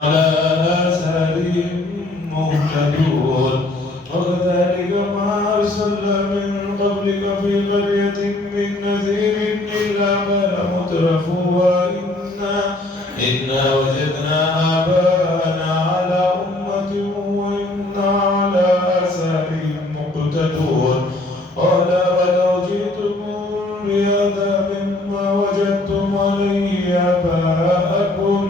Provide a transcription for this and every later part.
على آثارهم مهتدون وكذلك ما أرسلنا من قبلك في قرية من نذير إلا قال مترفوها إنا وجدنا آباءنا على أمة وإنا على آثارهم مقتدون قال ولو جئتكم بهذا مما وجدتم عليه آباءكم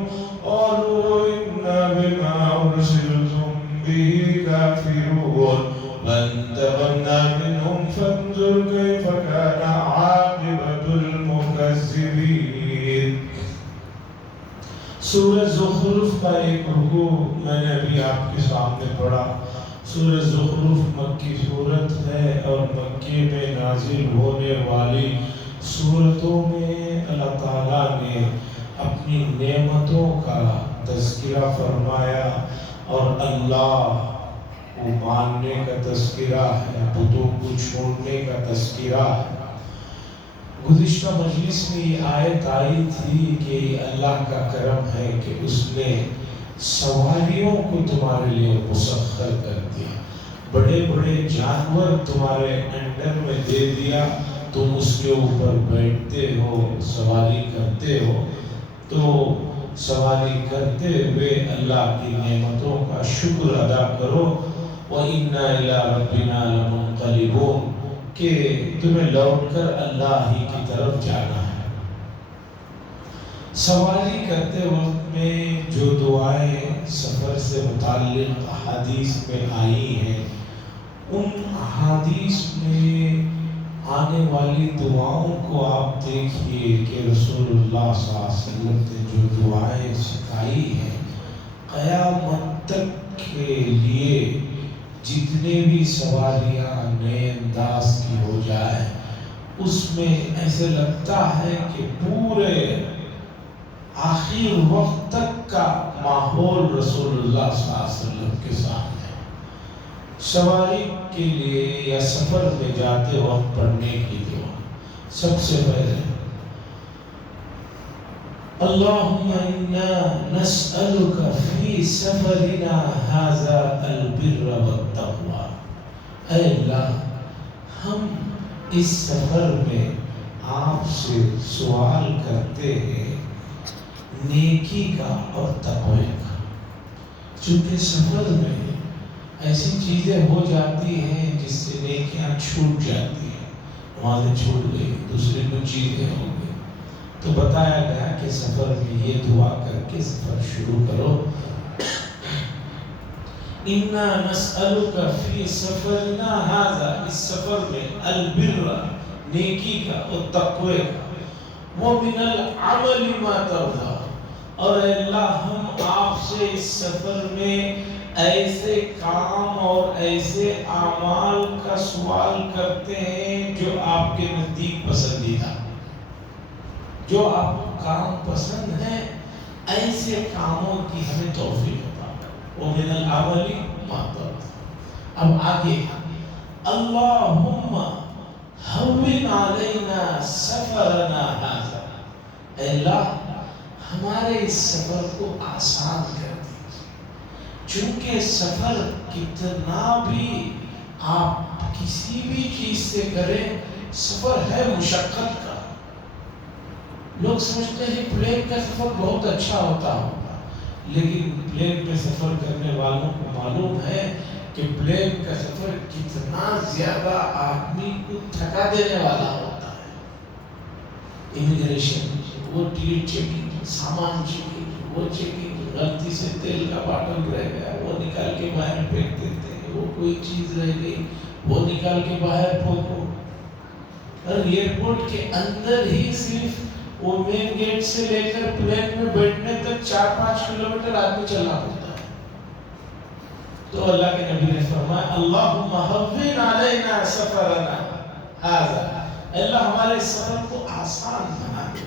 قالوا إنا بما أرسلتم به كافرون فانتقمنا منهم فانظر كيف كان عاقبة المكذبين. سورہ زخرف کا ایک رکوع میں نے ابھی آپ کے سامنے پڑھا. سورہ زخرف مکی صورت ہے اور مکے میں نازل ہونے والی صورتوں میں اللہ تعالیٰ نے اپنی نعمتوں کا تذکرہ فرمایا اور اللہ کو ماننے کا تذکرہ ہے، بتوں کو چھوڑنے کا تذکرہ ہے. گزشتہ مجلس میں یہ آیت آئی تھی کہ اللہ کا کرم ہے کہ اس نے سواریوں کو تمہارے لیے مسخر کر دیا، بڑے بڑے جانور تمہارے انڈر میں دے دیا، تم اس کے اوپر بیٹھتے ہو، سواری کرتے ہو. تو سواری کرتے ہوئے اللہ کی نعمتوں کا شکر ادا کرو. وَإِنَّا إِلَىٰ رَبِّنَا لَمُنقَلِبُونَ کہ تمہیں لوٹ کر اللہ ہی کی طرف جانا ہے. سواری کرتے وقت میں جو دعائیں سفر سے متعلق احادیث میں آئی ہیں، ان احادیث میں آنے والی دعاؤں کو آپ دیکھیے کہ رسول اللہ صلی اللہ علیہ وسلم نے جو دعائیں سکھائی ہیں، قیامت تک کے لیے جتنے بھی سواریاں نئے انداز کی ہو جائے، اس میں ایسے لگتا ہے کہ پورے آخر وقت تک کا ماحول رسول اللہ صلی اللہ علیہ وسلم کے سامنے. سواری کے لیے یا سفر میں جاتے وقت پڑھنے کی دعا سب سے پہلے اللہم انا نسألک فی سفرنا ھذا البر والتقوی. اے اللہ، ہم اس سفر میں آپ سے سوال کرتے ہیں نیکی کا اور تقوی کا. چونکہ سفر میں ایسی چیزیں ہو جاتی ہیں جس سے نیکیاں چھوٹ جاتی ہیں. نمازیں چھوٹ گئی، دوسری کچھ چیزیں ہو گئی، تو بتایا گیا کہ سفر میں یہ دعا کر کے سفر شروع کرو. انا نسألک فی سفرنا ھذا، اس سفر میں البر نیکی کا اور تقوی کا، ومن العمل ما ترضی، اور اے اللہ ہم آپ سے اس سفر میں ایسے کام اور ایسے اعمال کا سوال کرتے ہیں جو آپ کے نزدیک پسندیدہ، جو آپ کو کام پسند ہیں، ایسے کاموں کی ہمیں توفیق عطا کرو. ومن العمل ما ترضی. اب آگے اللہم ہون علینا سفرنا ھذا، اے اللہ ہمارے اس سفر کو آسان کر دیجیے. چونکہ سفر کتنا بھی آپ کسی بھی چیز سے کریں، سفر ہے مشقت کا. لوگ سمجھتے ہیں پلین کا سفر بہت اچھا ہوتا ہوگا، لیکن پلین پہ سفر کرنے والوں کو معلوم ہے کہ پلین کا سفر کتنا زیادہ آدمی کو تھکا دینے والا ہوتا ہے. امیگریشن، وہ ٹکٹ چیکنگ، سامان چیکنگ، وہ چیکنگ، غلطی سے تیل کا باٹل رہ گیا وہ نکال کے باہر پھینک دیتے ہیں، وہ کوئی چیز رہ گئی وہ نکال کے باہر پھینکو. اور ایئرپورٹ کے اندر ہی صرف وہ مین گیٹ سے لے کر پلین میں بیٹھنے تک 4-5 کلومیٹر آدمی چلنا پڑتا ہے. تو اللہ کے نبی نے فرمایا اللہم ہون علینا سفرنا ھذا، اللہ ہمارے سفر کو آسان بنا دے.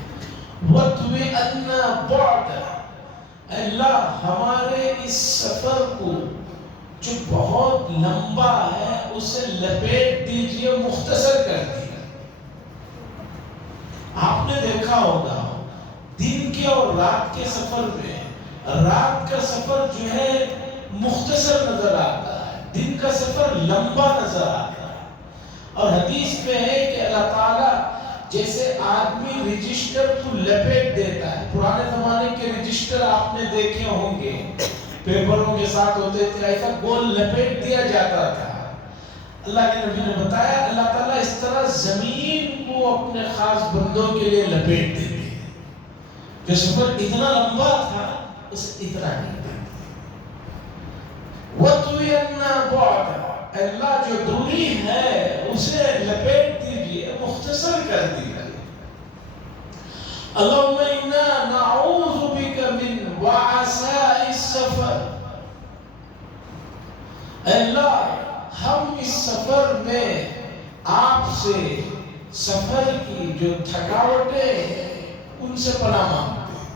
وَطْوِ عَنَّا بُعْدَهُ، اللہ ہمارے اس سفر کو جو بہت لمبا ہے اسے لپیٹ دیجئے، مختصر کر دیجئے. آپ نے دیکھا ہوگا دن کے اور رات کے سفر میں رات کا سفر جو ہے مختصر نظر آتا ہے، دن کا سفر لمبا نظر آتا ہے۔ اور حدیث میں ہے کہ اللہ تعالیٰ جیسے آدمی رجسٹر کو لپیٹ دیتا ہے، پرانے زمانے کے رجسٹر آپ نے دیکھے ہوں گے، پیپروں کے ساتھ ہوتے تھے، ایسا گول لپیٹ دیا جاتا تھا۔ اللہ کے نبی نے بتایا اللہ تعالیٰ اس طرح زمین کو اپنے خاص بندوں کے لیے لپیٹ دیتے ہیں۔ جو سفر اتنا لمبا تھا اسے اتنا نہیں دیتے۔ وَطُوِيَنَّا بُعْدًا، اللہ جو دوری ہے اسے لپیٹ دیجئے، مختصر کر دیجئے۔ اللہم انا نعوذ بک من وعثاء السفر، اللہ ہم اس سفر میں آپ سے سفر کی جو تھکاوٹیں ہیں ان سے پناہ مانگتے ہیں۔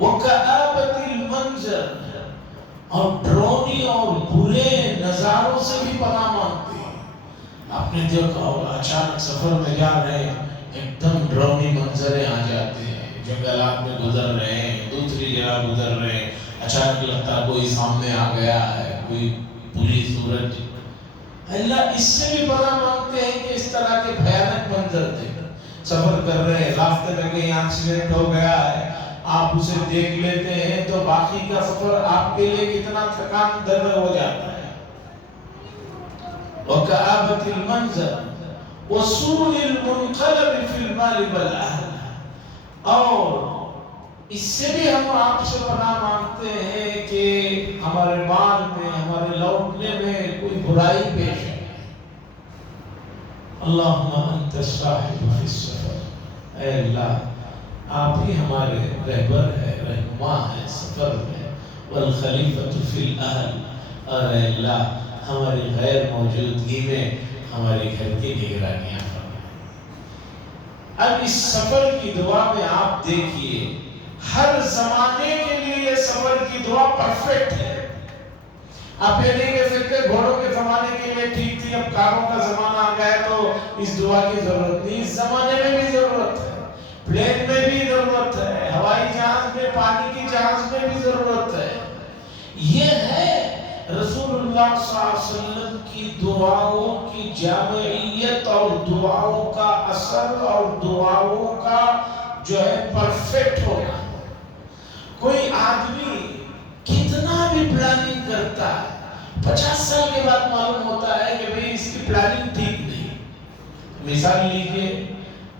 وَكَآبَةِ الْمَنظر، اور ڈرونی اور برے نظاروں سے بھی پناہ مانگتے ہیں۔ آپ نے دیکھا ہوگا اچانک سفر میں جا رہے ہیں، ایک دم ڈرونی منظریں آ جاتے ہیں، جنگلات میں گزر رہے ہیں، دوسری جگہ گزر رہے ہیں، اچانک لگتا ہے کوئی سامنے آ گیا ہے، کوئی پوری سورج۔ اللہ اس سے بھی پناہ مانگتے ہیں کہ اس طرح کے بھیانک منظر دیکھ سفر کر رہے ہیں، راستے میں کہیں ایکسیڈنٹ ہو گیا ہے، آپ اسے دیکھ لیتے ہیں تو باقی کا سفر آپ کے لیے کتنا تھکان دہ ہو جاتا ہے۔ وَكَآبَةِ الْمَنظر وَسُوءِ الْمُنْقَلَبِ فِي الْمَالِ وَالْأَهْلِ، اور اس سے بھی ہم آپ سے پناہ مانگتے ہیں کہ ہمارے مال میں، ہمارے لوٹنے میں کوئی برائی پیش ہے۔ اللہم انت الصاحب فی السفر، اے اللہ آپ ہی ہمارے رہبر ہے، رہنما ہے سفر میں، والخلیفۃ فی الاہل، اور اے اللہ ہماری غیر موجودگی میں ہمارے گھر کی نگرانیاں فرمائیں۔ اب اس سفر کی دعا میں آپ دیکھیے ہر زمانے کے لیے یہ سفر کی دعا پرفیکٹ ہے۔ آپ یہ نہیں کہہ سکتے گھوڑوں کے زمانے کے لیے ٹھیک تھی، اب کاروں کا زمانہ آ گیا تو اس دعا کی ضرورت نہیں۔ اس زمانے میں بھی ضرورت ہے، پلین میں بھی ضرورت ہے، ہوائی جہاز میں، پانی کی جہاز میں بھی ضرورت ہے۔ یہ ہے رسول اللہ صلی اللہ علیہ وسلم کی دعاؤں کی جامعیت اور دعاؤں کا اثر اور دعاؤں کا جو ہے پرفیکٹ ہونا۔ کوئی آدمی کتنا بھی پلاننگ کرتا ہے، 50 سال کے بعد معلوم ہوتا ہے کہ بھئی اس کی پلاننگ ٹھیک نہیں۔ مثال لیجئے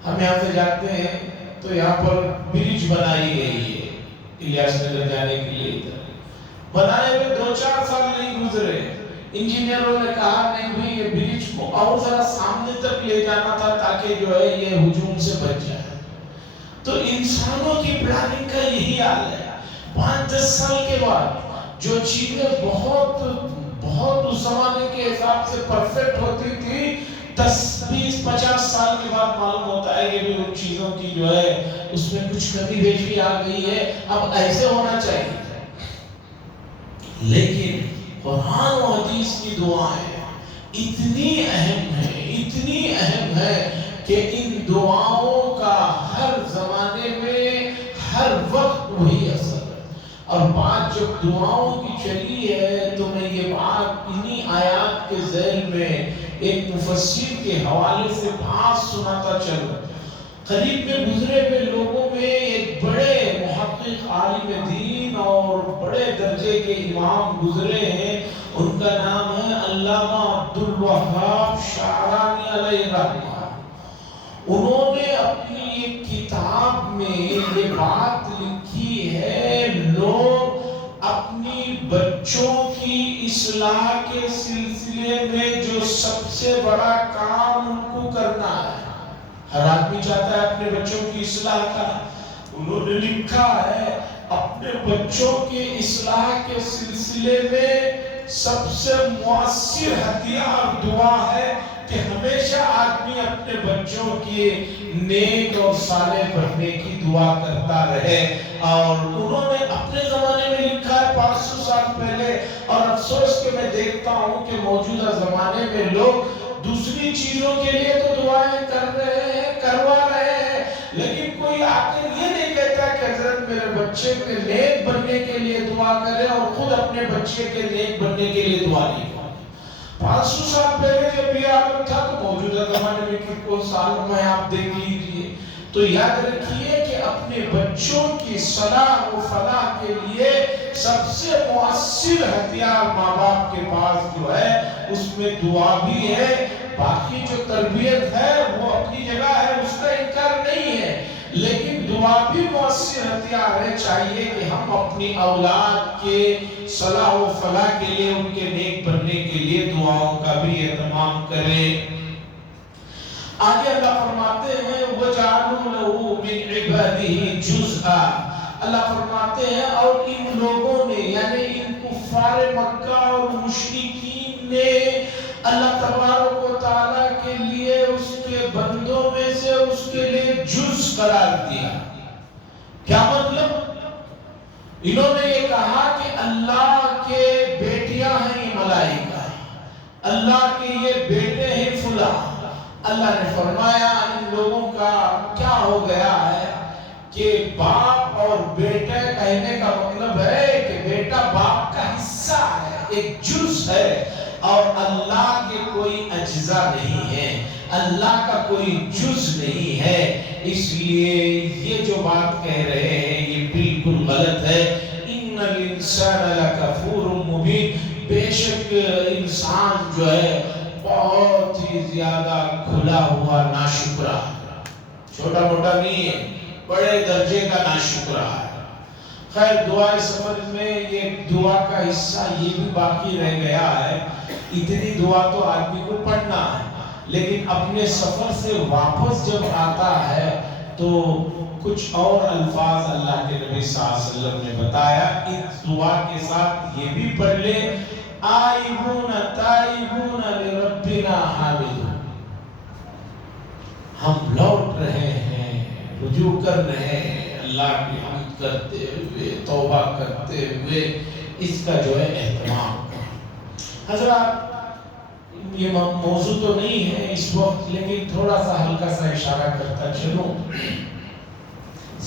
ہم یہاں سے جاتے ہیں تو یہاں پر برج بنائی گئی ہے الیاس نگر جانے کے لیے، بنائے ہوئے 2-4 سال نہیں گزرے، انجینئروں نے کہا نہیں بھئی یہ برج کو اور ذرا سامنے تک لے جانا تھا تاکہ جو ہے یہ ہجوم سے بچ جائے۔ تو انسانوں کی پلاننگ کا یہی حال ہے، 5-10 سال کے بعد جو چیزیں بہت اس زمانے کے حساب سے پرفیکٹ ہوتی تھی، 10-20-50 سال کے بعد معلوم ہوتا ہے کہ بھی ان چیزوں کی جو ہے اس میں کچھ کمی بیشی آ گئی ہے، اب ایسے ہونا چاہیے۔ لیکن قرآن و حدیث کی دعائیں اتنی اہم ہے کہ ان دعاؤں کا ہر زمانے میں ہر وقت وہی اثر ہے۔ اور بات جب دعاؤں کی چلی ہے تو میں یہ بات انہی آیات کے ذیل میں ایک مفسر کے حوالے سے بات سناتا چل رہا۔ قریب میں گزرے ہوئے لوگوں میں ایک بڑے محقق عالم دین اور بڑے درجے کے امام گزرے ہیں، ان کا نام ہے علامہ عبدالوہاب شعرانی علیہ رحمہ۔ انہوں نے اپنی ایک کتاب میں یہ بات لکھی ہے، لوگ اپنی بچوں کی اصلاح کے سلسلے میں جو سب سے بڑا کام ان کو کرنا ہے، ہر آدمی چاہتا ہے اپنے بچوں کی اصلاح کا، انہوں نے لکھا ہے اپنے بچوں کی اصلاح کے سلسلے میں سب سے مؤثر ہتھیار دعا ہے کہ ہمیشہ آدمی اپنے بچوں کی نیک اور صالح بننے کی دعا کرتا رہے۔ اور انہوں نے اپنے زمانے میں لکھا ہے 500 سال پہلے، اور افسوس کہ میں دیکھتا ہوں کہ موجودہ زمانے میں لوگ دوسری چیزوں کے لیے تو دعائیں کر رہے ہیں، کروا رہے ہیں، لیکن کوئی آ کر یہ نہیں کہتا کہ حضرت میرے بچے کے نیک بننے کے لیے دعا کرے اور خود اپنے بچے کے نیک بننے کے لیے دعا نہیں کرے. 500 سال پہلے جب یہ عالم تھا تو موجودہ زمانے میں کتنے سال میں آپ دیکھ لیجئے. تو یاد رکھیے کہ اپنے بچوں کی صلاح و فلاح کے لیے سب سے مؤثر ہتھیار ماں باپ کے پاس جو ہے اس میں دعا بھی ہے. باقی جو تربیت ہے وہ اپنی جگہ ہے، اس کا انکار نہیں ہے، لیکن دعا بھی مؤثر ہتھیار ہے. چاہیے کہ ہم اپنی اولاد کے صلاح و فلاح کے لیے، ان کے نیک بننے کے لیے دعاؤں کا بھی اہتمام کریں. آگے اللہ فرماتے ہیں وَجَعَلُوا لَهُ مِنْ عِبَادِهِ جُزْءًا. اللہ فرماتے ہیں اور ان لوگوں نے یعنی ان کفار مکہ اور مشرکین نے اللہ تبارک و تعالیٰ کے لیے اس کے بندوں میں سے اس کے لیے جز قرار دیا. کیا مطلب؟ انہوں نے یہ کہا کہ اللہ کے بیٹیاں ہیں یہ ملائکہ، اللہ کے یہ بیٹے ہیں فلاں. اللہ نے فرمایا ان لوگوں کا کیا ہو گیا ہے کہ باپ اور بیٹا کہنے کا مطلب ہے کہ بیٹا باپ کا حصہ ہے، ایک جز ہے، اور اللہ کے کوئی اجزاء نہیں ہے، اللہ کا کوئی جز نہیں ہے. اس لیے یہ جو بات کہہ رہے ہیں یہ بالکل غلط ہے. ان الانسان لکفور مبین. بے شک انسان جو ہے بہت ہی زیادہ کھلا ہوا ناشکرا ہے، چھوٹا موٹا نہیں ہے، بڑے درجے کا ناشکرا ہے. خیر دعا سفر میں یہ دعا کا حصہ یہ بھی باقی رہ گیا ہے. اتنی دعا تو آدمی کو پڑھنا ہے، لیکن اپنے سفر سے واپس جب آتا ہے تو کچھ اور الفاظ اللہ کے نبی صلی اللہ علیہ وسلم نے بتایا. اس دعا کے ساتھ یہ بھی پڑھ لے آئبون تائبون لربنا حامدون. ہم لوٹ رہے ہیں، رجوع کر رہے ہیں، اللہ کی حمد کرتے ہوئے، توبہ کرتے ہوئے اس کا جو ہے اہتمام کریں. حضرات یہ موضوع تو نہیں ہے اس وقت، لیکن تھوڑا سا ہلکا سا اشارہ کرتا چلوں.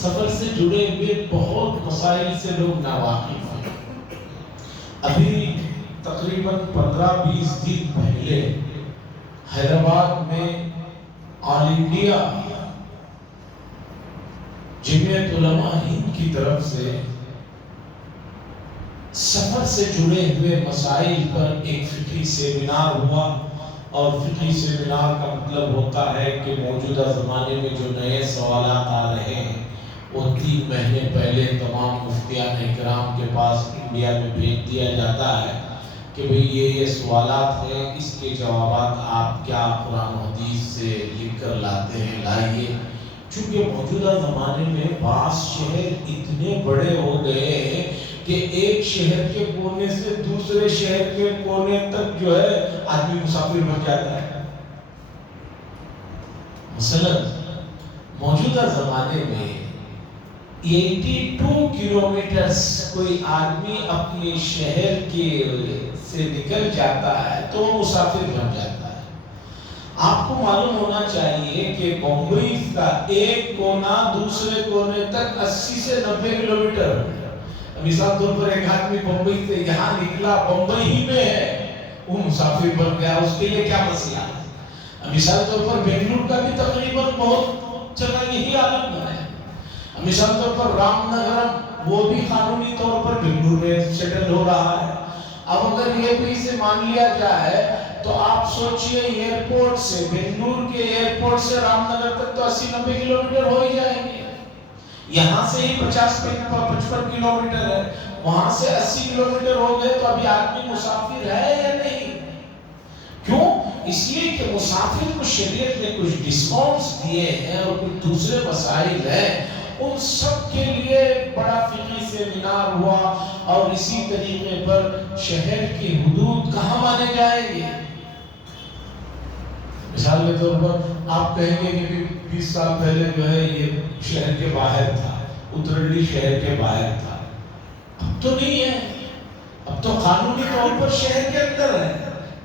سفر سے جڑے ہوئے بہت مسائل سے لوگ ناواقف ہیں. ابھی تقریباً 15-20 دن پہلے حیدرآباد میں آل انڈیا جمعیت علماء ہند کی طرف سے سفر سے جڑے ہوئے مسائل پر ایک فقہی سیمینار ہوا. اور فقہی سیمینار کا مطلب ہوتا ہے کہ موجودہ زمانے میں جو نئے سوالات آ رہے ہیں وہ 3 مہینے پہلے تمام مفتیان اکرام کے پاس انڈیا میں بھیج دیا جاتا ہے کہ بھئی یہ سوالات ہیں، اس کے جوابات آپ کیا قرآن و حدیث سے لکھ کر لاتے ہیں لائیے. چونکہ موجودہ زمانے میں بعض شہر اتنے بڑے ہو گئے ہیں کہ ایک شہر کے کونے سے دوسرے شہر کے کونے تک جو ہے آدمی مسافر بن جاتا ہے. مثلا موجودہ زمانے میں 82 کلومیٹر کوئی آدمی اپنے شہر کے سے نکل جاتا ہے تو وہ مسافر بن جاتا ہے. آپ کو معلوم ہونا چاہیے کہ بمبئی کا ایک کونا دوسرے کونے تک 80 سے 90 کلومیٹر ہے. مثال طور پر ایک آدمی بمبئی سے یہاں نکلا، بمبئی ہی میں ہے، وہ مسافر بن گیا، اس کے لیے کیا مسئلہ ہے. مثال طور پر بنگلور کا بھی تقریباً بہت جگہ یہی عالم ہے. مثال طور پر رام نگرم وہ بھی قانونی طور پر بنگلور میں سیٹل ہو رہا ہے. اب اگر یہ بھی سے مان لیا جائے تو آپ سوچئے ایئرپورٹ سے بنگلور کے ایئرپورٹ سے رام نگر تک تو 80-90 کلومیٹر ہو ہی جائیں گے. یہاں سے ہی 50-55 کلومیٹر ہے، وہاں سے 80 کلومیٹر ہو گئے تو ابھی آدمی مسافر ہے یا نہیں؟ کیوں؟ اس لیے کہ مسافر کو شریعت نے کچھ ڈسکاؤنٹس دیے ہیں اور کچھ دوسرے مسائل ہیں. ان سب کے لیے بڑا فقہی سیمینار ہوا اور اسی طریقے پر شہر کی حدود کہاں مانے جائیں گے. مثال کے طور پر آپ کہیں گے کہ 20 سال پہلے جو ہے یہ شہر کے باہر تھا، اترلی شہر کے باہر تھا. اب تو نہیں ہے، اب تو قانونی طور پر شہر کے اندر ہے،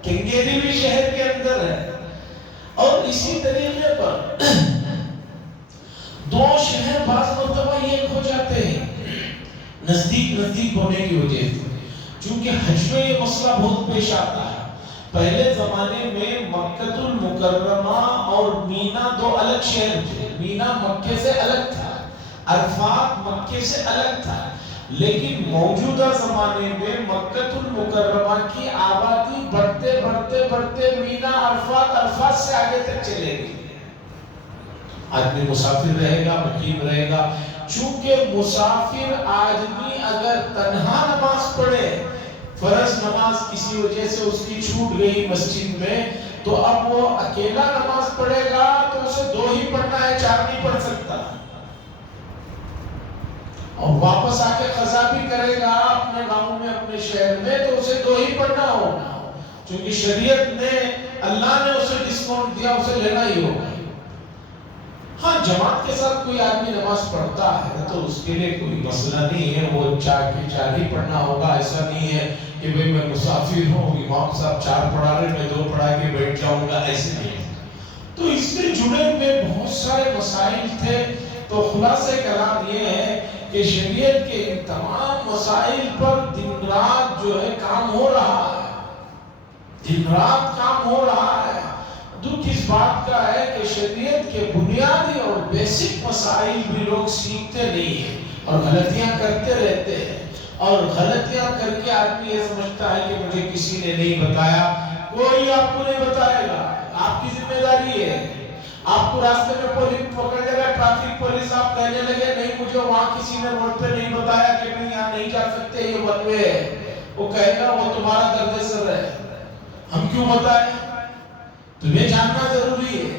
کنگیری بھی شہر کے اندر ہے. اور اسی طریقے پر دو شہر بعض مرتبہ ایک ہو جاتے ہیں نزدیک نزدیک ہونے کی وجہ سے، چونکہ حج میں یہ مسئلہ بہت پیش آتا ہے۔ پہلے زمانے میں مکہ المکرمہ اور مینا دو الگ شہر تھے، مینا مکے سے الگ تھا، عرفات مکے سے الگ تھا، لیکن موجودہ زمانے میں مکہ المکرمہ کی آبادی بڑھتے بڑھتے بڑھتے مینا عرفات سے آگے تک چلے گی۔ آدمی مسافر رہے گا، مقیم رہے گا، چونکہ مسافر آدمی اگر تنہا نماز پڑھے، فرض نماز کسی وجہ سے اس کی چھوٹ گئی مسجد میں، تو اب وہ اکیلا نماز پڑھے گا تو اسے 2 ہی پڑھنا ہے، 4 نہیں پڑھ سکتا، اور واپس آ کے قضا بھی کرے گا اپنے گاؤں میں اپنے شہر میں تو اسے 2 ہی پڑھنا ہوگا، چونکہ شریعت نے اللہ نے اسے ڈسکاؤنٹ دیا، اسے لینا ہی ہوگا۔ ہاں جماعت کے ساتھ کوئی آدمی نماز پڑھتا ہے تو اس کے لیے کوئی مسئلہ نہیں ہے، وہ 4 کے 4 ہی پڑھنا ہوگا، ایسا نہیں ہے کہ بھئی میں مسافر ہوں، امام صاحب 4 پڑھا رہے میں 2 پڑھا کے بیٹھ جاؤں گا، ایسے نہیں ہے۔ تو اس سے جڑے ہوئے بہت سارے مسائل تھے، تو خلاصہ کلام یہ ہے کہ شریعت کے ان تمام مسائل پر دن رات جو ہے کام ہو رہا ہے، دن رات کام ہو رہا ہے۔ دکھ اس بات کا ہے کہ شریعت کے بنیادی اور بیسک مسائل بھی لوگ سیکھتے نہیں ہیں اور غلطیاں کرتے رہتے ہیں، اور غلطیاں کر کے آدمی یہ سمجھتا ہے کہ مجھے کسی نے نہیں بتایا۔ کوئی آپ کو نہیں بتائے گا، آپ کی ذمہ داری ہے۔ آپ کو راستے میں پولیس پکڑ لے گا، ٹریفک پولیس، آپ کہنے لگے نہیں مجھے وہاں کسی نے روڈ پہ نہیں بتایا کہ میں یہاں نہیں جا سکتے، یہ ون وے ہے، وہ کہے گا وہ تمہارا درد سر ہے، ہم کیوں بتائیں؟ تمہیں جاننا ضروری ہے۔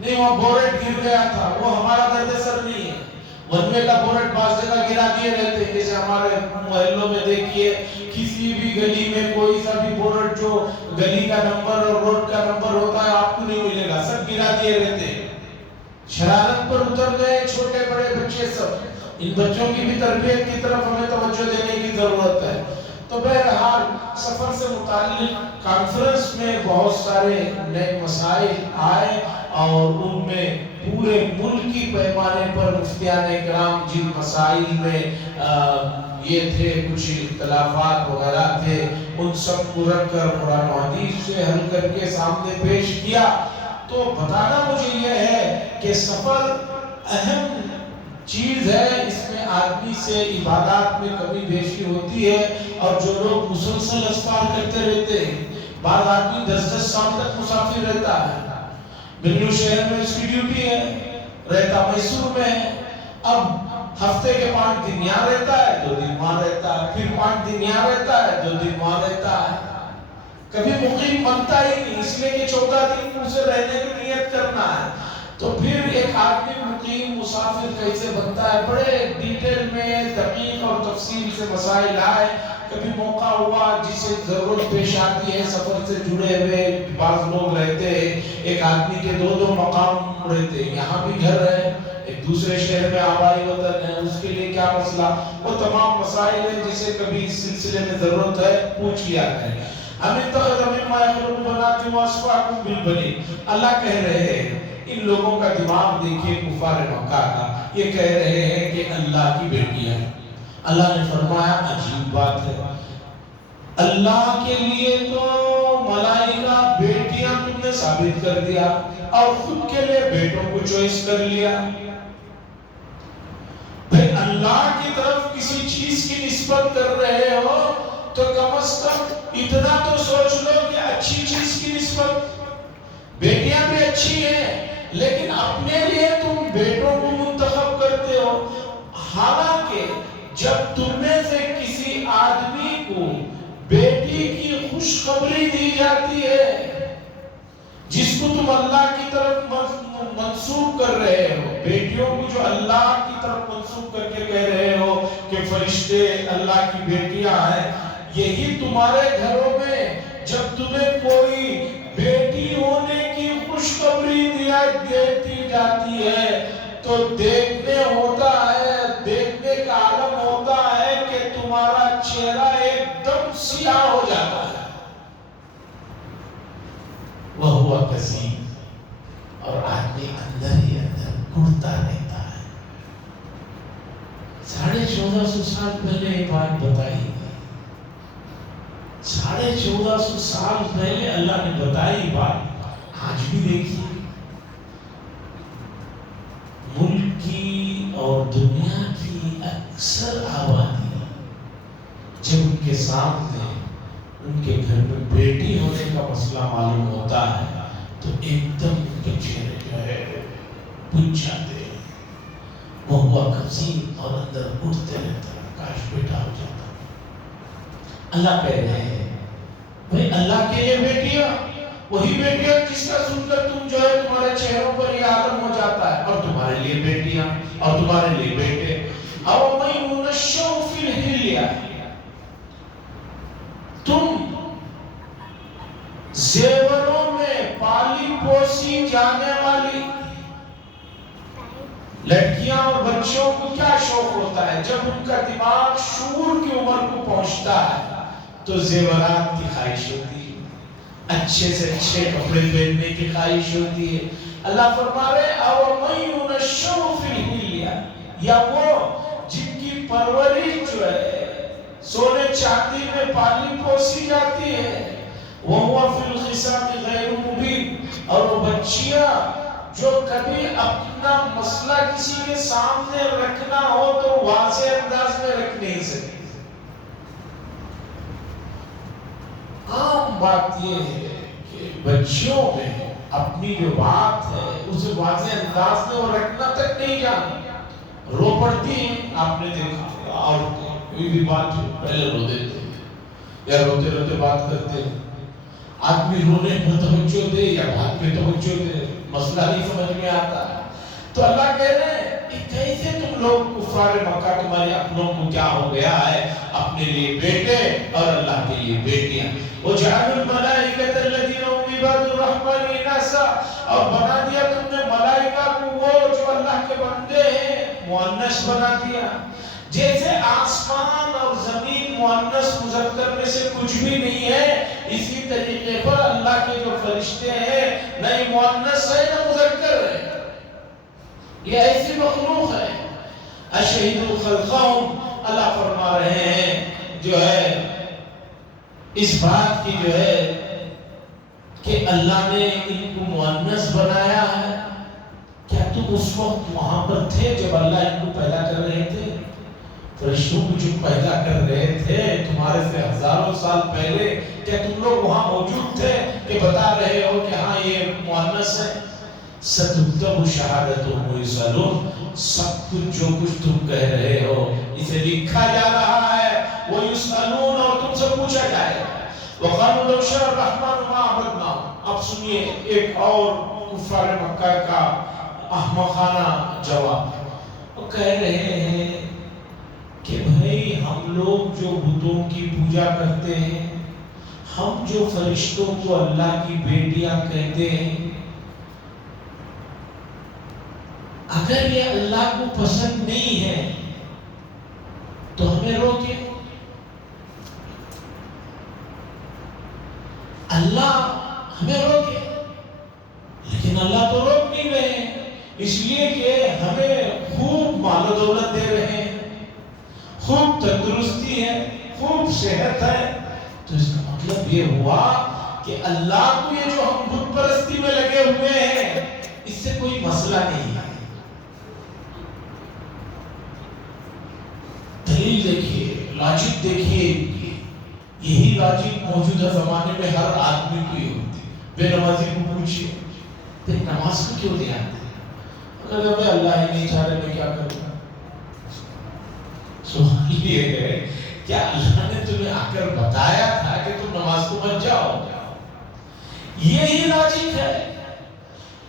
نہیں وہ بورڈ گر گیا تھا، وہ ہمارا درد سر نہیں ہے۔ ون وے کا بورڈ بعض جگہ گرا دیے رہتے ہیں، جیسے ہمارے محلوں میں دیکھیے کسی بھی گلی میں کوئی سا بھی بورڈ جو گلی کا نمبر اور روڈ کا نمبر ہوتا ہے آپ کو نہیں ملے گا، سب گرا دیے رہتے ہیں۔ شرارت پر اتر گئے چھوٹے بڑے بچے سب۔ ان بچوں کی بھی تربیت کی طرف ہمیں توجہ دینے کی ضرورت ہے۔ تو بہرحال سفر سے متعلق کانفرنس میں بہت سارے نئے مسائل آئے، اور ان میں پورے ملکی پیمانے پر مفتیان اکرام جن مسائل میں یہ تھے، کچھ اختلافات وغیرہ تھے، ان سب کو رکھ کر قرآن و حدیث سے حل کر کے سامنے پیش کیا۔ تو بتانا مجھے یہ ہے کہ سفر اہم چیز ہے، اس میں آدمی سے عبادات میں کمی بیشی ہوتی ہے، اور جو لوگ مسلسل اسفار کرتے رہتے ہیں، بعض آدمی 10 سال تک مسافر رہتا ہے، بنگلور شہر میں اس کی ڈیوٹی ہے، رہتا میسور میں ہے، اب ہفتے کے 5 دن یہاں رہتا ہے، 2 دن وہاں رہتا ہے، پھر 5 دن یہاں رہتا ہے، 2 دن وہاں رہتا ہے، کبھی مقیم بنتا ہی نہیں، اس لیے کہ 14 دن اسے رہنے کی نیت کرنا ہے۔ تو پھر ایک آدمی مقیم مسافر کیسے بنتا ہے، بڑے ڈیٹیل میں دقیق اور تفصیل سے مسائل آئے۔ کبھی موقع ہوا جسے ضرورت پیش آتی ہے، سفر سے جڑے ہوئے بعض لوگ رہتے ہیں، ایک آدمی کے 2 مقام رہتے ہیں، یہاں بھی گھر ہے، ایک دوسرے شہر میں آبائی وطن ہے، اس کے لیے کیا مسئلہ، وہ تمام مسائل ہیں جسے کبھی اس سلسلے میں ضرورت ہے پوچھ لیا کریں۔ اللہ کہہ رہے ہیں، ان لوگوں کا دماغ دیکھیے کفار مکہ کا، یہ کہہ رہے ہیں کہ اللہ کی بیٹیاں ہیں۔ اللہ نے فرمایا عجیب بات ہے، اللہ کے لیے تو ملائکہ بیٹیاں تم نے ثابت کر دیا، اور خود کے لیے بیٹوں کو چوائس کر لیا۔ بھئی اللہ کی طرف کسی چیز کی نسبت کر رہے ہو تو کم از کم اتنا تو سوچ لو کہ اچھی چیز کی نسبت۔ بیٹیاں بھی اچھی ہیں، لیکن اپنے لیے تم بیٹوں کو منتخب کرتے ہو، حالانکہ جب تم میں سے کسی آدمی کو بیٹی کی خوشخبری دی جاتی ہے، جس کو تم اللہ کی طرف منسوب کر رہے ہو، بیٹیوں کو جو اللہ کی طرف منسوب کر کے کہہ رہے ہو کہ فرشتے اللہ کی بیٹیاں ہیں، یہی تمہارے گھروں میں جب تمہیں کوئی بیٹی ہونے کی خوشخبری دیتی جاتی ہے تو دیکھنے کا عالم ہوتا ہے کہ تمہارا چہرہ ایک دم سیاہ ہو جاتا ہے۔ وہ ہوا کثیر، اور آدمی اندر ہی اندر گھٹتا رہتا ہے، 1400 سال پہلے یہ بات بتائی، 1450 سال پہلے اللہ نے بتائی بات، آج بھی دیکھیے ملک کی اور دنیا کی اکثر آبادی جب ان کے سامنے ان کے گھر میں بیٹی ہونے کا مسئلہ معلوم ہوتا ہے تو ایک دم ان کے چہرے جو ہے بجھ جاتے ہیں، وہ ہوا کبزین اور اندر اٹھتے رہتا ہے، کاش بیٹا ہو جاتا۔ اللہ کہہ رہے ہیں بھئی اللہ کے لیے بیٹیاں، وہی بیٹیاں جس کا سن کر تم جو ہے تمہارے چہروں پر یہ عالم ہو جاتا ہے، اور تمہارے لیے بیٹیاں اور تمہارے لیے بیٹے۔ او من ينشأ في الحلیہ، تم زیوروں میں پالی پوسی جانے والی لڑکیاں اور بچوں کو کیا شوق ہوتا ہے؟ جب ان کا دماغ شعور کی عمر کو پہنچتا ہے تو زیورات کی خواہش ہوتی ہے، اچھے سے اچھے کپڑے پہننے کی خواہش ہوتی ہے۔ اللہ فرما رہے او من ينشأ في الحلیہ، یا وہ جن کی پرورش جو ہے سونے چاندی میں پالی پوسی جاتی ہے، وَهُوَ فِي الْخِصَامِ غَيْرُ مُبِينٍ، اور وہ بچیاں جو کبھی اپنا مسئلہ کسی کے سامنے رکھنا ہو تو واضح انداز میں رکھ نہیں سکتی۔ عام بات یہ ہے کہ بچیوں میں اپنی جو بات ہے اسے واضح انداز میں وہ رکھنا تک نہیں جانتی، رو پڑتی ہیں۔ آپ نے دیکھا اور کوئی بھی بات پہلے رو دیتے ہیں یا روتے روتے بات کرتے ہیں، آدمی رونے پر توجہ دے یا بات پہ توجہ دے، مسئلہ نہیں سمجھ میں آتا ہے۔ تو اللہ کہہ رہے ہیں کہ کیسے تم لوگ کفار مکہ تمہارے اپنوں کو کیا ہو گیا ہے، اپنے لیے بیٹے اور اللہ کے لیے بیٹیاں۔ وَجَعَلُوا الْمَلَائِكَةَ الَّذِينَ هُمْ عِبَادُ الرَّحْمَنِ إِنَاثًا، اور بنا دیا تم نے ملائکہ کو وہ جو اللہ کے بندے ہیں مؤنث بنا دیا۔ جیسے آسمان اور زمین مؤنث مذکر میں سے کچھ بھی نہیں ہے، اسی طریقے پر اللہ کے جو فرشتے ہیں نہ مؤنث ہے نہ مذکر ہے، یہ ایسی مخلوق ہے۔ اشہدوا خلقہم، اللہ فرما رہے ہیں جو ہے اس بات کی جو ہے کہ اللہ نے ان کو مؤنث بنایا ہے۔ کیا تم اس وقت وہاں پر تھے جب اللہ ان کو پیدا کر رہے تھے؟ فرشتوں کو جو پیدا کر رہے تھے تمہارے سے ہزاروں سال پہلے، کیا تم لوگ وہاں موجود تھے کہ بتا رہے ہو کہ ہاں یہ مؤنث ہے؟ ستکتب شہادتہم ویسألون، سب کچھ جو کچھ تم کہہ رہے ہو اسے لکھا جا رہا ہے، ویسألون، اور تم سے پوچھا جائے گا۔ وقالوا لو شاء الرحمن ما عبدناہم، اب سنیے ایک اور کفار مکہ کا احمقانہ جواب۔ وہ کہہ رہے ہیں کہ بھئی ہم لوگ جو بتوں کی پوجا کرتے ہیں، ہم جو فرشتوں کو اللہ کی بیٹیاں کہتے ہیں، اگر یہ اللہ کو پسند نہیں ہے تو ہمیں روکے۔ اللہ ہمیں روکے، لیکن اللہ تو روک نہیں رہے ہیں، اس لیے کہ ہمیں خوب مال و دولت دے رہے ہیں، خوب تندرستی ہے، خوب صحت ہے، تو اس کا مطلب یہ ہوا کہ اللہ کو یہ جو ہم بت پرستی میں لگے ہوئے ہیں اس سے کوئی مسئلہ نہیں ہے۔ دلیل دیکھیے، لاجک دیکھیے، یہی لاجک موجودہ زمانے میں ہر آدمی کو ہی ہوتی ہے۔ بے نمازی کو پوچھئے تو نماز کو کیوں دھیان دیں؟ اگر میں اللہ ہی نہیں چاہ رہے میں کیا کروں؟ سوال یہ ہے کیا اللہ نے تمہیں آ کر بتایا تھا کہ تم نماز کو مت جاؤ؟ یہی لاجک ہے۔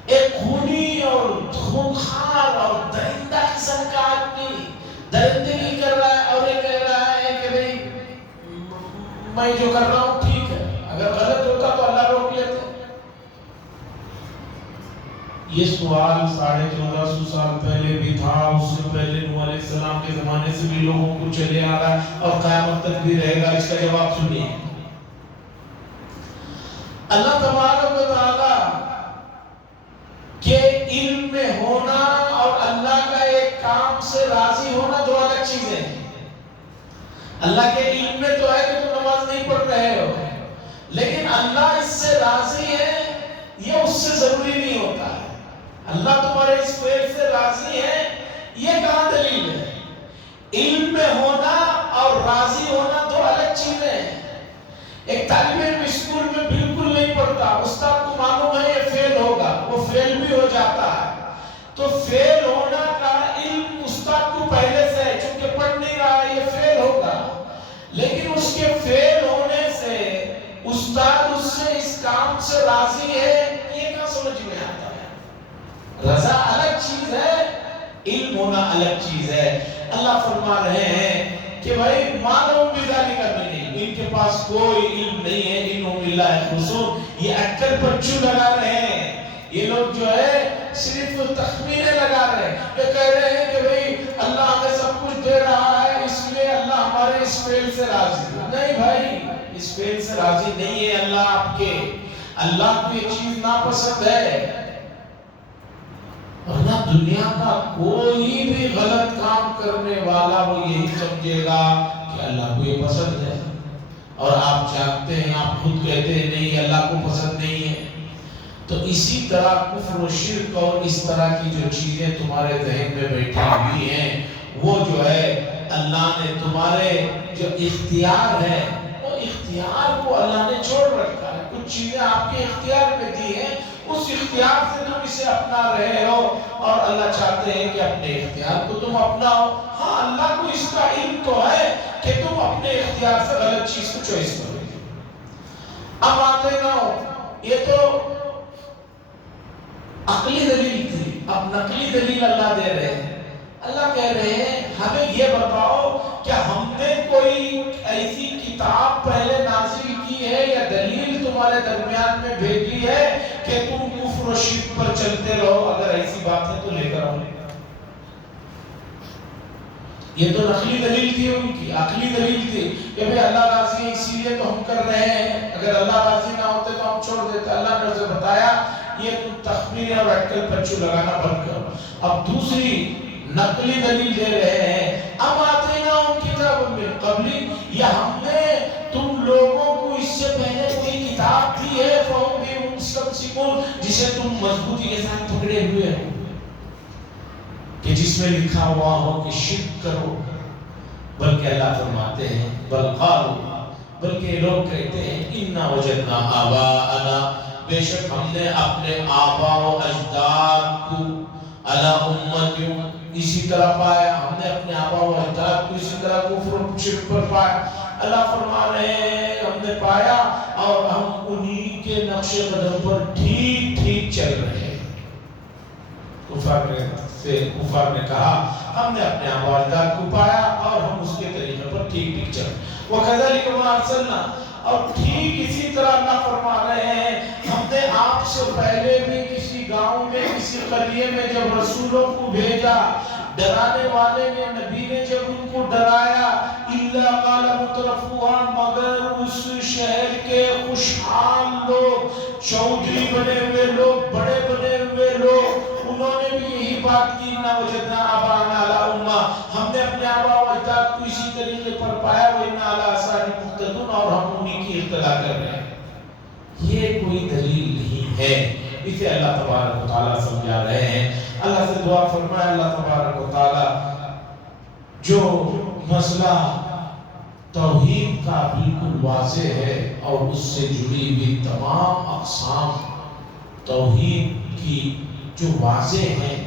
ایک خونی اور خونخوار اور درندہ قسم کا آدمی درندگی کر رہا ہے اور یہ کہہ رہا ہے کہ بھئی میں جو کر رہا ہوں ٹھیک ہے، اگر غلط ہوتا تو اللہ روک لیتے۔ یہ سوال 1450 سال پہلے بھی تھا، اس سے پہلے نوح علیہ السلام کے زمانے سے بھی لوگوں کو چلے آ رہا ہے اور قیامت تک بھی رہے گا۔ اس کا جواب سنیے۔ اللہ تبارک و تعالی کے علم میں ہونا اور اللہ کا ایک کام سے راضی ہونا دو الگ چیزیں ہیں۔ اللہ کے علم میں تو ہے کہ تم نماز نہیں پڑھ رہے ہو، لیکن اللہ اس سے راضی ہے یہ اس سے ضروری نہیں ہوتا ہے۔ اللہ تمہارے اس فعل سے راضی ہے، یہ کہاں دلیل ہے؟ علم میں ہونا اور راضی ہونا دو الگ چیزیں ہیں۔ ایک طالب علم اسکول میں بالکل نہیں پڑھتا، استاد کو معلوم ہے یہ فیل ہوگا، وہ فیل بھی ہو جاتا ہے، تو فیل ہونا کا علم استاد کو پہلے سے ہے، چونکہ پڑھ نہیں رہا ہے یہ فیل ہوگا، لیکن اس کے فیل ہونے سے استاد اس سے اس کام سے راضی ہے، یہ کہاں سمجھ میں آتا ہے؟ رضا الگ چیز ہے، علم ہونا الگ چیز ہے۔ اللہ فرما رہے ہیں کہ بھائی معلوم بذالک من علم، ان کے پاس کوئی علم نہیں ہے، انہم الا یخرصون، یہ اٹکل پچو لگا رہے ہیں، یہ لوگ جو ہے صرف تخمینے لگا رہے ہیں، یہ کہہ رہے ہیں کہ بھئی اللہ ہمیں سب کچھ دے رہا ہے اس لیے اللہ ہمارے اس فعل سے راضی ہے۔ نہیں بھائی، اس فعل سے راضی نہیں ہے اللہ آپ کے، اللہ کو یہ چیز ناپسند ہے۔ ورنہ دنیا کا کوئی بھی غلط کام کرنے والا وہ یہی سمجھے گا کہ اللہ کو یہ پسند ہے، اور آپ جانتے ہیں، آپ خود کہتے ہیں نہیں اللہ کو پسند نہیں ہے۔ تو اسی طرح کفر و شرک اور اس طرح کی جو چیزیں تمہارے ذہن میں بیٹھی ہوئی ہیں، وہ جو ہے اللہ نے تمہارے جو اختیار ہے وہ اختیار کو اللہ نے چھوڑ رکھا ہے، کچھ چیزیں آپ کے اختیار میں دی ہیں، اس اختیار سے تم اسے اپنا رہے ہو، اور اللہ چاہتے ہیں کہ اپنے اختیار کو تم اپناؤ۔ ہاں اللہ کو اس کا علم تو ہے کہ تم اپنے اختیار سے غلط چیز کو چوائس کرو گے۔ اب آتے نہ ہو، یہ تو عقلی دلیل تھی، اب نقلی دلیل اللہ دے رہے ہیں۔ اللہ کہہ رہے ہیں ہمیں یہ بتاؤ کہ ہم نے کوئی ایسی کتاب پہلے نازل کی ہے یا دلیل تمہارے درمیان میں بھیجی ہے کہ تم کفر و شرک پر چلتے رہو؟ اگر ایسی بات ہے تو لے کر آؤ۔ یہ تو نقلی دلیل تھی ان کی، عقلی دلیل تھی کہ بھئی اللہ راضی ہے اسی لیے تو ہم کر رہے ہیں، اگر اللہ راضی نہ ہوتے تو ہم چھوڑ دیتے۔ اللہ نے اسے بتایا یہ تم تخمین اور اٹکل پچو لگانا بند کرو۔ اب دوسری نقلی دلیل دے رہے ہیں، اب آتیناہم کتاب من قبلی، یا ہم نے تم لوگوں کو اس سے پہلے کوئی کتاب دی ہے فہم بہ مستمسکون، جسے تم مضبوطی کے ساتھ پکڑے ہوئے ہو، کہ جس میں لکھا ہوا ہو کہ شرک کرو۔ بلکہ اللہ فرماتے ہیں بل قالوا، بلکہ لوگ کہتے ہیں انا وجدنا آباءنا، بے شک ہم نے اپنے آبا و اجداد کو علی امت اسی طرح پایا، ہم نے اپنے آبا و اجداد کو اسی طرح کفر و شرک پر پایا۔ اللہ فرما رہے ہیں ہم نے پایا اور ہم انہی کے نقش قدم پر ٹھیک ٹھیک چل رہے ہیں۔ کفار نے کہا ہم نے اپنے آبا و اجداد کو پایا اور ہم اس کے طریقے پر ٹھیک ٹھیک چل رہے ہیں۔ وَكَذَلِكَ مَا أَرْسَلْنَا، اور ٹھیک اسی طرح اللہ فرما رہے ہیں ہم نے آپ سے پہلے بھی کسی گاؤں میں کسی قریے میں جب رسولوں کو بھیجا، ڈرانے والے نے، نبی نے جب ان کو ڈرایا، إِلَّا قَالَ مُتْرَفُوهَا، مگر اس شہر کے خوشحال لوگ، چودھری بنے ہوئے لوگ، بڑے بنے ہوئے لوگ، انہوں نے بھی یہی بات کی اِنَّا وَجَدْنَا آبَاءَنَا عَلَىٰ أُمَّةٍ، ہم نے اپنے آبا و اجداد کو اسی طریقے پر پایا، وَإِنَّا عَلَىٰ آثَارِهِم مُقْتَدُونَ، اور ہم انہی کی اقتداء کر رہے ہیں۔ یہ کوئی دلیل نہیں ہے، اسے اللہ تبارک و تعالیٰ سمجھا رہے ہیں۔ اللہ سے دعا فرمائے اللہ تبارک و تعالیٰ جو مسئلہ توحید کا بالکل واضح ہے اور اس سے جڑی ہوئی تمام اقسام توحید کی جو واضح ہیں،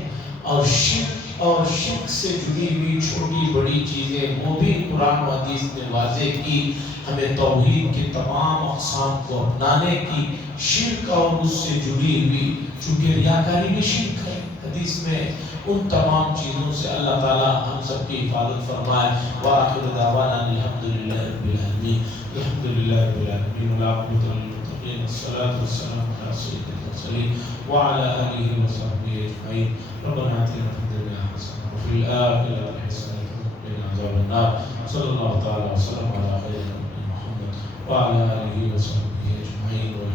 اور شرک سے جڑی ہوئی چھوٹی بڑی چیزیں وہ بھی قرآن و حدیث نے واضح کی، ہمیں توحید کے تمام اقسام کو اپنانے کی، شرک اور اس سے جڑی ہوئی، چونکہ ریاکاری بھی شرک ہے، حدیث میں ان تمام چیزوں سے اللہ تعالیٰ ہم سب کی حفاظت فرمائے۔ وآخر دعوانا الحمدللہ رب العالمین، الحمدللہ رب العالمین، والعاقبۃ للمتقین، والصلاۃ والسلام علی سید المرسلین وعلی آلہ وصحبہ اجمعین۔ ربنا آتنا فی الدنیا حسنہ وفی الآخرۃ حسنہ وقنا عذاب النار۔ صلی اللہ تعالیٰ وسلم علی خیر محمد وعلی آلہ وصحبہ اجمعین۔